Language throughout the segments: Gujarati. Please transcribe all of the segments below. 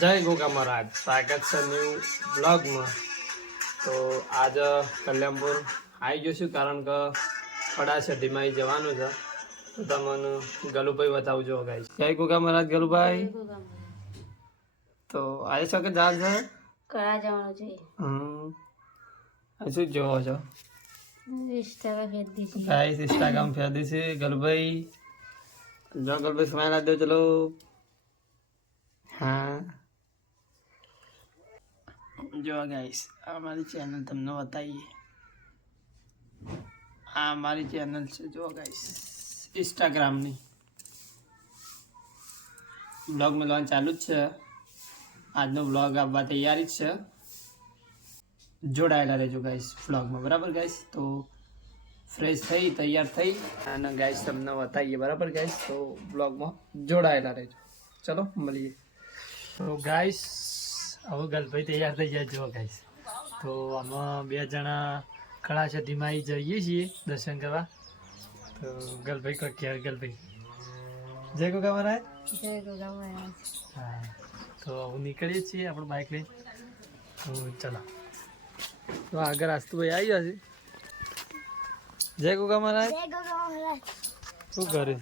જય ગોગા મહારાજ, સ્વાગત છે ન્યૂ બ્લોગમાં. તો આજ કલ્યાણપુર આવી જઈશું કારણ કે ફડા છે ધીમાઈ જવાનું છે. તો તમને ગલુભાઈ બતાવજો ગાઈસ. જય ગોગા મહારાજ ગલુભાઈ. તો આજે છો કે જાણ છે કળા જવાનું છે. શું જોવો છો ગાઈસ? ઇન્સ્ટાગ્રામ ફેદી છે ગલુભાઈ. જો ગલુભાઈ સ્માઈલ આ દો ચલો. હા જો ગાઈસ, આ મારી ચેનલ તમને બતાવીએ. આ મારી ચેનલ છે જો ગાઈસ ઇન્સ્ટાગ્રામની. બ્લોગ મેળવવાનું ચાલુ જ છે. આજનો બ્લોગ આવવા તૈયારી જ છે. જોડાયેલા રહેજો ગાઈસ બ્લોગમાં, બરાબર ગાઈસ? તો ફ્રેશ થઈ તૈયાર થઈ અને ગાઈસ તમને બતાવીએ, બરાબર ગાઈસ? તો બ્લોગમાં જોડાયેલા રહેજો. ચલો મળીએ. તો ગાઈસ હવે ગલભાઈ તૈયાર થઈ જાય જો ગાઈસ. તો આમાં બે જણા ખડા છે ધીમાઈ જઈએ છીએ દર્શન કરવા. તો ગલભાઈ કોઈ ક્યારે ગલભાઈ જય ગોગા મહારાજ. જય ગોગા મહારાજ. હા, તો હું નીકળીએ છીએ આપણું બાઇક લઈ. તો ચલો, તો આગળ આસ્તુભાઈ આવી જશે. જય ગોગા મહારાજ. જય ગોગા મહારાજ. શું કરે?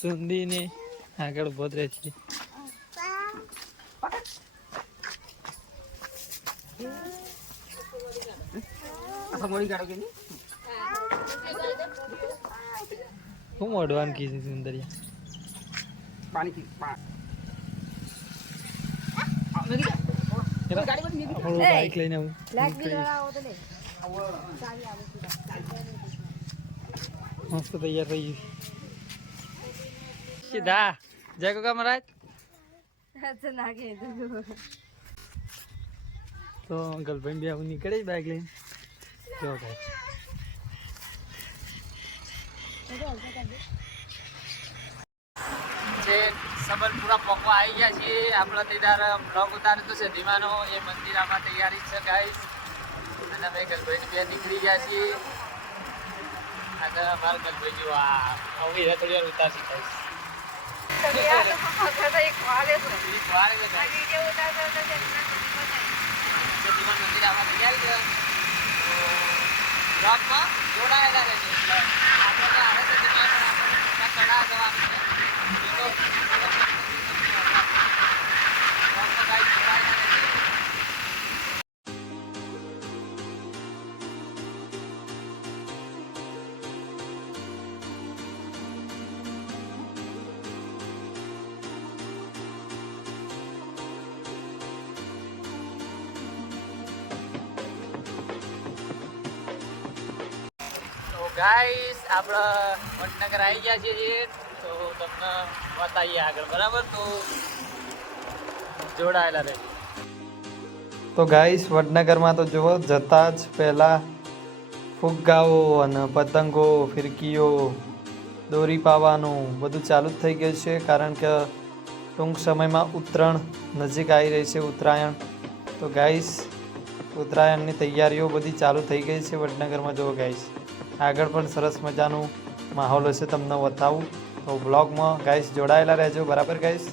સુંદી ને આગળ ઉભો રહે છે. હું મોડવાન કીધું સુંદરિયા આપણું બાઈક લઈને આવું. મસ્ત તૈયાર થઈ ગયું. સીધા જય ગોગા મહારાજ. તો ગલભાઈ બે હું નીકળે બાઈક લઈને. જો ગાઈસ જે સબલપુરા પોકવા આવી ગયા છીએ. આપણે તેદાર બ્લોગ ઉતાર્યો તો છે ધીમાનો, એ મંદિર આમાં તૈયારી છે ગાઈસ. અને અમે ગલભાઈ બે નીકળી ગયા છીએ. અને અમારા ગલભાઈ જો આ થોડી વાર ઉતારશી ગાઈસ. મંદિર આમાં તૈયારી છે. બ્લોગમાં જોડાયેલા રહેજો. આપણે આવે છે કડા જવાનું છે. ગાઈસ આપણે વડનગર આવી ગયા છીએ. તો તમને બતાવીએ આગળ, બરાબર? તો જોડાયેલા રહે. તો ગાઈસ વડનગરમાં તો જુઓ, જતા જ પહેલાં ફુગ્ગાઓ અને પતંગો, ફિરકીઓ, દોરી પાવાનું બધું ચાલુ જ થઈ ગયું છે. કારણ કે ટૂંક સમયમાં ઉત્તરાયણ નજીક આવી રહી છે, ઉત્તરાયણ. તો ગાઈસ ઉત્તરાયણની તૈયારીઓ બધી ચાલુ થઈ ગઈ છે વડનગરમાં. જુઓ ગાઈસ, આગળ પણ સરસ મજાનું માહોલ હશે, તમને બતાવું. તો બ્લોગમાં ગાઈસ જોડાયેલા રહેજો, બરાબર ગાઈસ?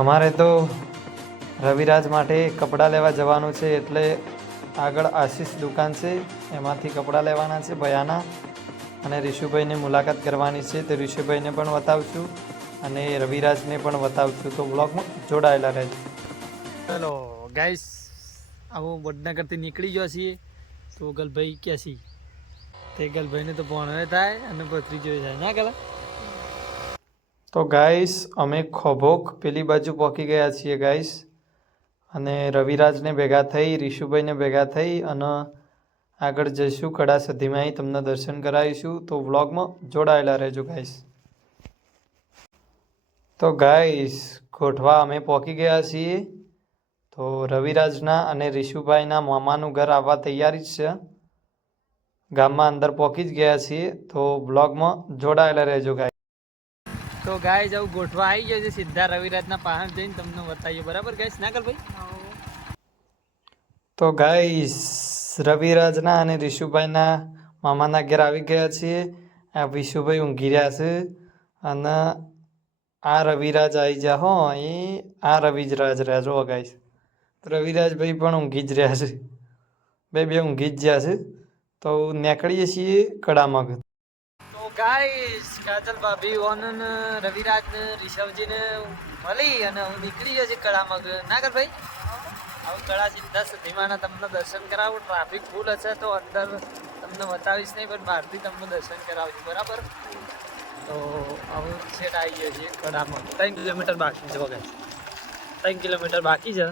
અમારે તો રવિરાજ માટે કપડાં લેવા જવાનું છે, એટલે આગળ આશીષ દુકાન છે એમાંથી કપડાં લેવાના છે ભયાના, અને રિશુભાઈને મુલાકાત કરવાની છે. તો રિશુભાઈને પણ બતાવશું અને રવિરાજને પણ બતાવશું. તો બ્લોગમાં જોડાયેલા રહેજો. હેલો ગાઈસ, આવું વડનગરથી નીકળી ગયો છીએ. તો ગલભાઈ ક્યાં છીએ? તે ગલભાઈને તો ભણવે થાય અને પથરી જોઈ જાય ના ગલા. તો ગાઈસ અમે ખોભોક પેલી બાજુ પહોંચી ગયા છીએ ગાઈસ, અને રવિરાજને ભેગા થઈ, રિશુભાઈને ભેગા થઈ અને આગળ જઈશું કડા સુધીમાં તમને દર્શન કરાવીશું. તો વ્લોગમાં જોડાયેલા રહેજો ગાઈસ. તો ગાઈસ ગોઠવા અમે પહોંચી ગયા છીએ. તો રવિરાજના અને રિશુભાઈના મામાનું ઘર આવવા તૈયારી જ છે. ગામમાં અંદર પહોંચી જ ગયા છીએ. તો બ્લોગમાં જોડાયેલા રહેજો ગાઈસ. તો ગાઈસ આવું ગોઠવા આવી ગયો છે, સીધા રવિરાજના પાહણ જઈને તમને બતાવીએ. બરાબર ગાઈસ ના કર ભાઈ? તો ગાઈસ રવિરાજના અને રિશુભાઈના મામાના ઘેર આવી ગયા છીએ. આ વિશુભાઈ ઊંઘી રહ્યા છે અને આ રવિરાજ આવી જા હો. આ રવિરાજ રહ્યા જો ગાઈસ. રવિરાજભાઈ પણ ઊંઘી જ રહ્યા છે, બે ઊંઘી જ જ્યાં છે. તો નીકળીએ છીએ કડામગ. તો ગાઈસ કાજલ ભાભી ઓનન રવિરાજ ને રિષભજીને મળી અને હું નીકળી ગયો છે કડામગ ના કર ભાઈ. હવે કડા સીધા સુધીમાં તમને દર્શન કરાવું. ટ્રાફિક ફૂલ હશે તો અંદર તમને બતાવીશ નહીં, પણ બહારથી તમને દર્શન કરાવશું. બરાબર? તો હવે સેટ આવી ગયો છે કડામાં. 3 કિલોમીટર બાકી છે વગર, 3 કિલોમીટર બાકી છે.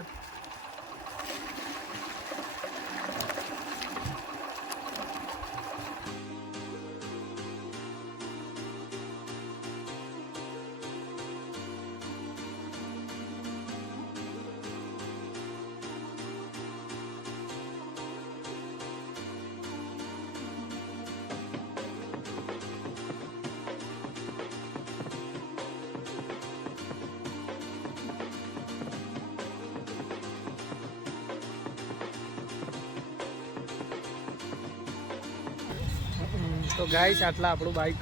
તો ગાઈસ આટલા આપણું બાઇક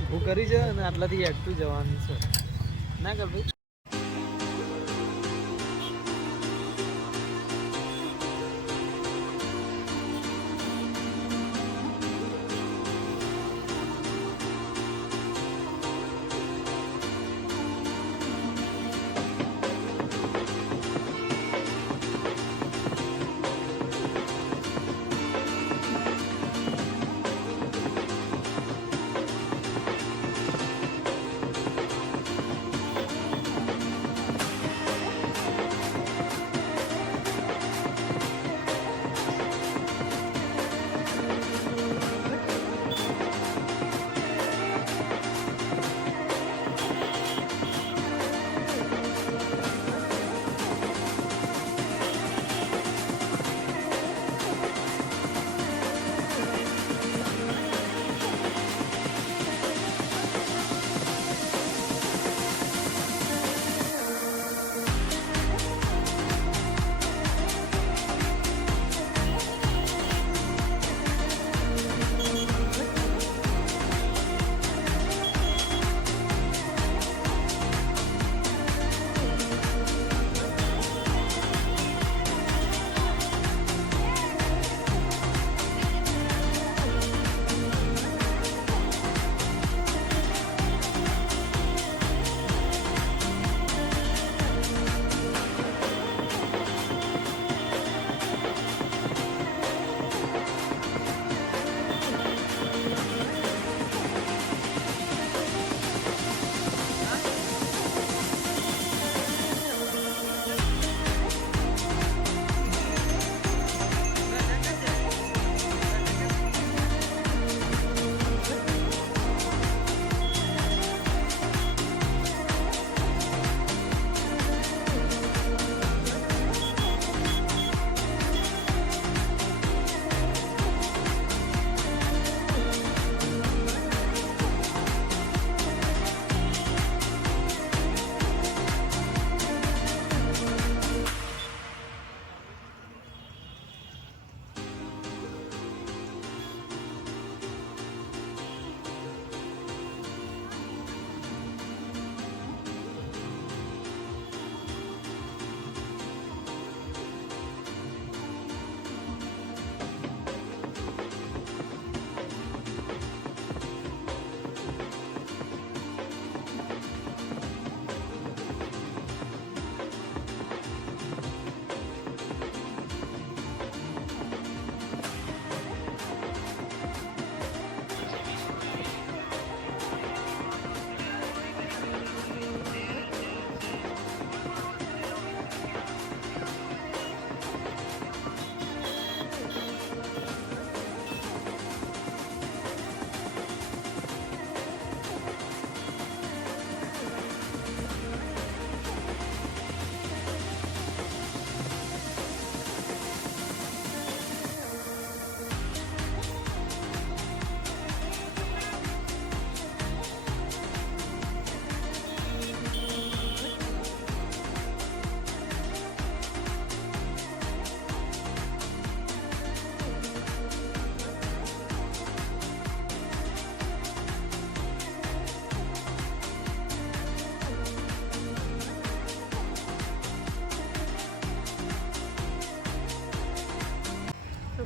ઊભું કરી છે અને આટલાથી એકટું જવાનું છે ના કર ભાઈ.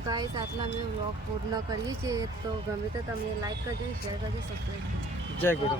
ગાઈસ આટલા મેં વ્લોગ પૂર્ણ કરીએ છીએ. તો ગમે તો તમે લાઈક કરજો, શેર કરજો, સબસ્ક્રાઈબ કરજો. જય ગુરુ.